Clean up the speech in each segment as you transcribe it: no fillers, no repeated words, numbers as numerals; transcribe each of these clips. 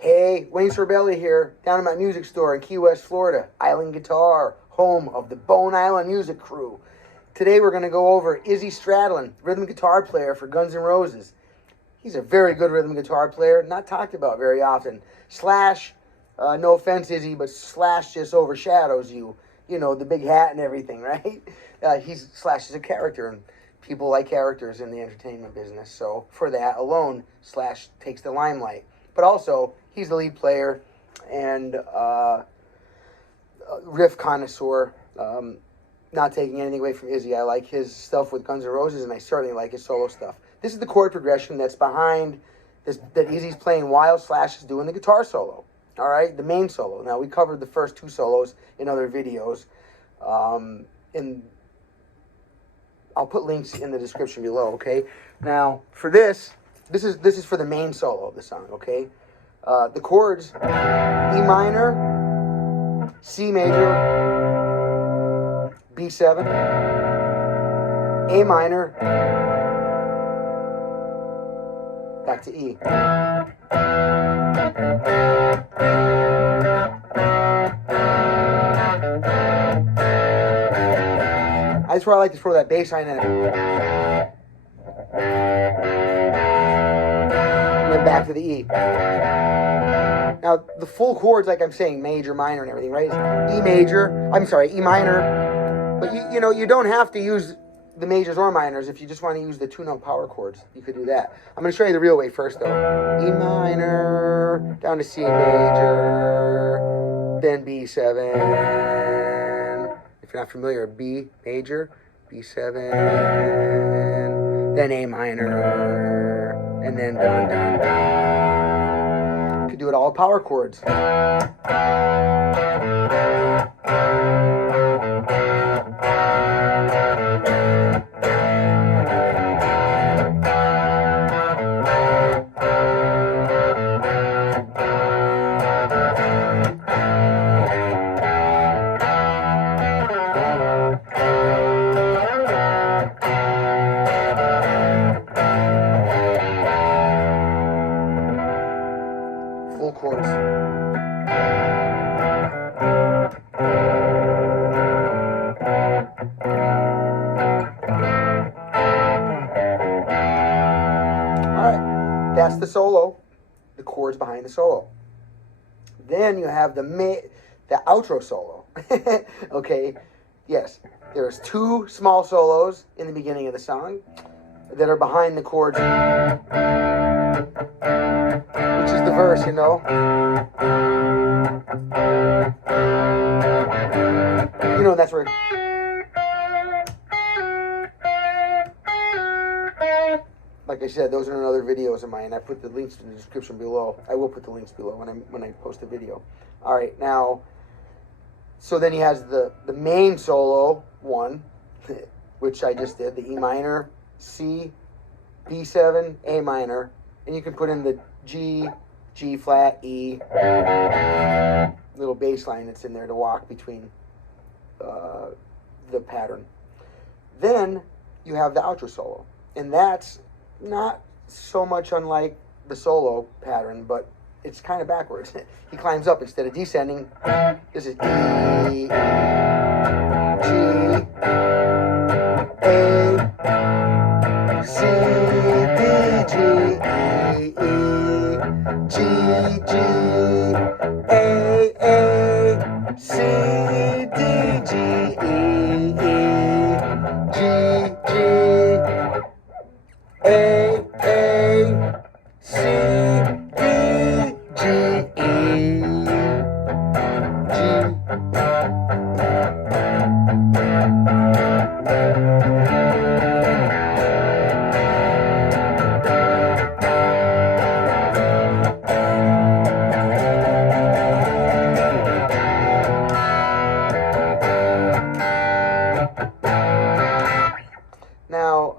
Hey, Wayne Sorbelli here, down at my music store in Key West, Florida. Island Guitar, home of the Bone Island Music Crew. Today we're going to go over Izzy Stradlin, rhythm guitar player for Guns N' Roses. He's a very good rhythm guitar player, not talked about very often. Slash, no offense Izzy, but Slash just overshadows you. You know, the big hat and everything, right? Slash is a character, and people like characters in the entertainment business. So for that alone, Slash takes the limelight. But also, he's the lead player and riff connoisseur. Not taking anything away from Izzy. I like his stuff with Guns N' Roses, and I certainly like his solo stuff. This is the chord progression that's behind this, that Izzy's playing while Slash is doing the guitar solo. All right, the main solo. Now, we covered the first two solos in other videos. And I'll put links in the description below, okay? Now, for this is for the main solo of the song, okay? The chords, E minor, C major, B7, A minor, back to E. That's where I like to throw that bass line in. And then back to the E. Now, the full chords, like I'm saying, major, minor, and everything, right? E minor. But you don't have to use the majors or minors if you just want to use the two-note power chords. You could do that. I'm going to show you the real way first, though. E minor, down to C major, then B7. If you're not familiar, B major, B7, then A minor, and then down, down, down. You could do it all power chords. Full chords. Alright, that's the solo, the chords behind the solo. Then you have the outro solo. Okay, yes, there's two small solos in the beginning of the song that are behind the chords, which is the verse, you know. You know, that's where... Like I said, those are in other videos of mine. I put the links in the description below. I will put the links below when I post the video. All right, now, so then he has the main solo one, which I just did, the E minor, C, B7, A minor, and you can put in the G, G flat, E, little bass line that's in there to walk between the pattern. Then you have the outro solo, and that's not so much unlike the solo pattern, but it's kind of backwards. He climbs up instead of descending. This is E, G, A, C, D, G, E, G, G, A, C, D, G, E, G, G, A, C, D, G, E, G. Now,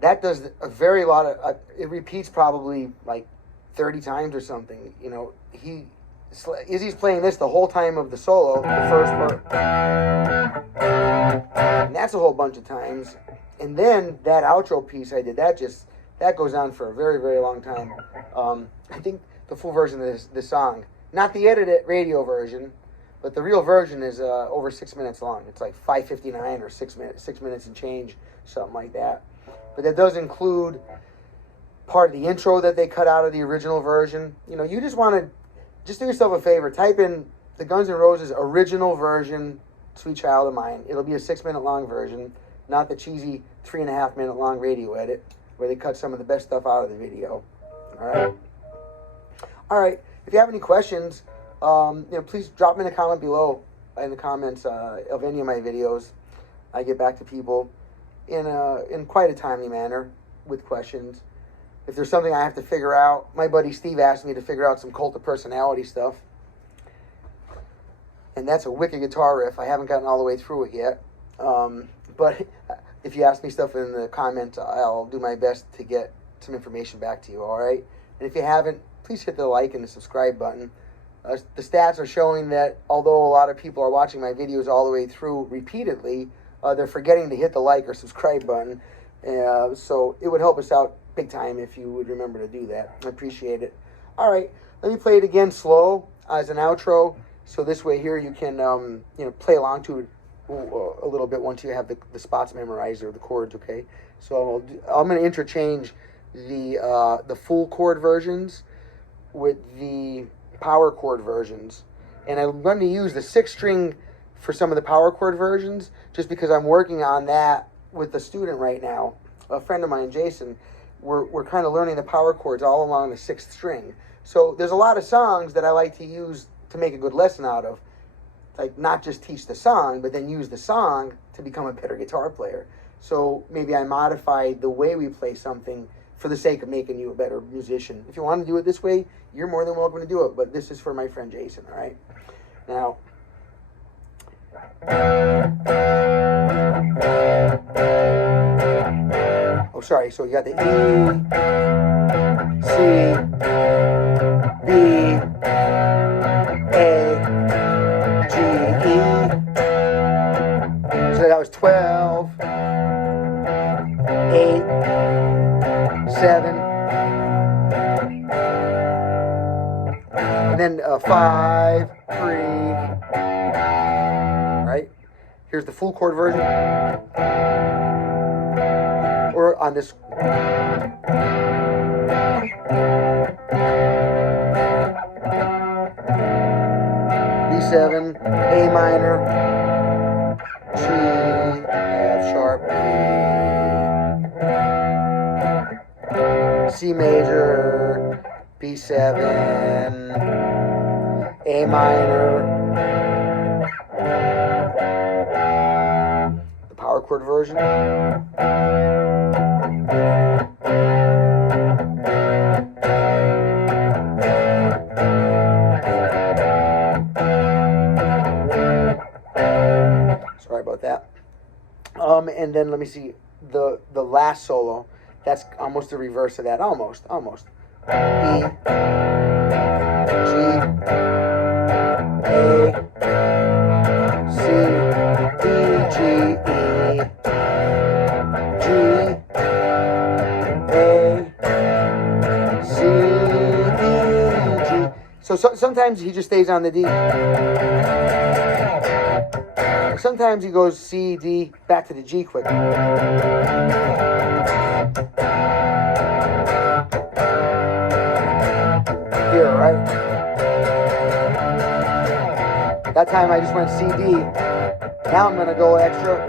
that does a very lot of, it repeats probably like 30 times or something. You know, Izzy's playing this the whole time of the solo, the first part. And that's a whole bunch of times. And then that outro piece I did, that just That goes on for a very, very long time. I think the full version of this song, not the edited radio version, but the real version is over 6 minutes long. It's like 5:59 or 6 minutes and change, something like that. But that does include part of the intro that they cut out of the original version. You know, you just want to, just do yourself a favor. Type in the Guns N' Roses original version, Sweet Child of Mine. It'll be a 6 minute long version, not the cheesy 3.5 minute long radio edit where they cut some of the best stuff out of the video. All right. All right. If you have any questions, please drop them in a comment below, in the comments of any of my videos. I get back to people in quite a timely manner with questions. If there's something I have to figure out, my buddy Steve asked me to figure out some cult of personality stuff. And that's a wicked guitar riff. I haven't gotten all the way through it yet. But if you ask me stuff in the comments, I'll do my best to get some information back to you, all right? And if you haven't, please hit the like and the subscribe button. The stats are showing that although a lot of people are watching my videos all the way through repeatedly, they're forgetting to hit the like or subscribe button. So it would help us out big time if you would remember to do that. I appreciate it. All right, let me play it again slow as an outro. So this way here you can play along to it a little bit once you have the spots memorized or the chords. Okay, so I'm going to interchange the full chord versions with the power chord versions, and I'm going to use the 6-string for some of the power chord versions just because I'm working on that with a student right now, a friend of mine, Jason. We're kind of learning the power chords all along the 6th string. So there's a lot of songs that I like to use to make a good lesson out of. Like not just teach the song, but then use the song to become a better guitar player. So maybe I modify the way we play something for the sake of making you a better musician. If you want to do it this way, you're more than welcome to do it. But this is for my friend Jason, all right? Now, oh, sorry. So you got the E, C, B, A, G, E. So that was 12, 8, 7, and then 5, 3. Right? Here's the full chord version. Or on this. B7, A minor, G, F sharp, E, C major, B7, A minor. The power chord version. Sorry about that. And then let me see the last solo. That's almost the reverse of that. Almost. E, G, A, C, D, G, E, G, A, C, D, G. So sometimes he just stays on the D. Sometimes he goes C, D, back to the G quick. Here, right? That time I just went C, D. Now I'm going to go extra.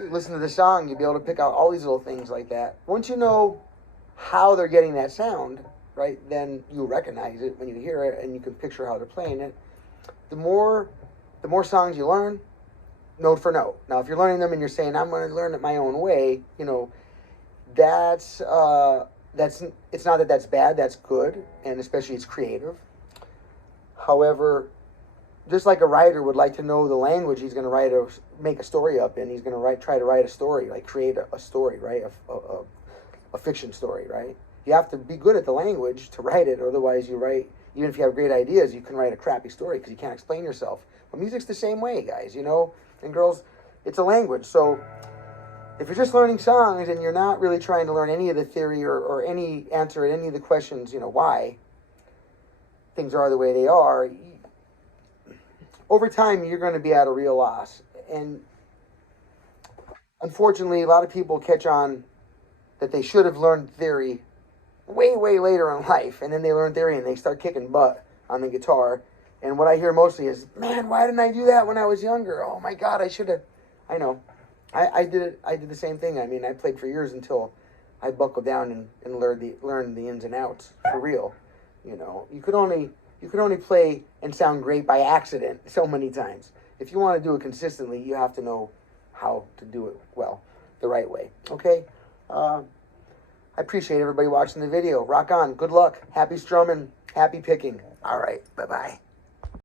You listen to the song, you'll be able to pick out all these little things like that. Once you know how they're getting that sound, right, then you recognize it when you hear it and you can picture how they're playing it. The more songs you learn, note for note. Now, if you're learning them and you're saying, I'm going to learn it my own way, that's it's not that that's bad, that's good, and especially it's creative. However, just like a writer would like to know the language he's going to make a story up in, he's going to try to write a story, like create a story, right, a fiction story, right? You have to be good at the language to write it, otherwise you write, even if you have great ideas, you can write a crappy story because you can't explain yourself. But music's the same way, guys, and girls, it's a language. So if you're just learning songs and you're not really trying to learn any of the theory or any answer at any of the questions, why things are the way they are, over time you're going to be at a real loss. And unfortunately, a lot of people catch on that they should have learned theory way, way later in life, and then they learn theory and they start kicking butt on the guitar. And what I hear mostly is, man, why didn't I do that when I was younger? Oh my God, I should have. I know. I did it. I did the same thing. I mean, I played for years until I buckled down and learned the ins and outs for real. You could only play and sound great by accident so many times. If you want to do it consistently, you have to know how to do it well, the right way. Okay? I appreciate everybody watching the video. Rock on. Good luck. Happy strumming. Happy picking. All right. Bye-bye.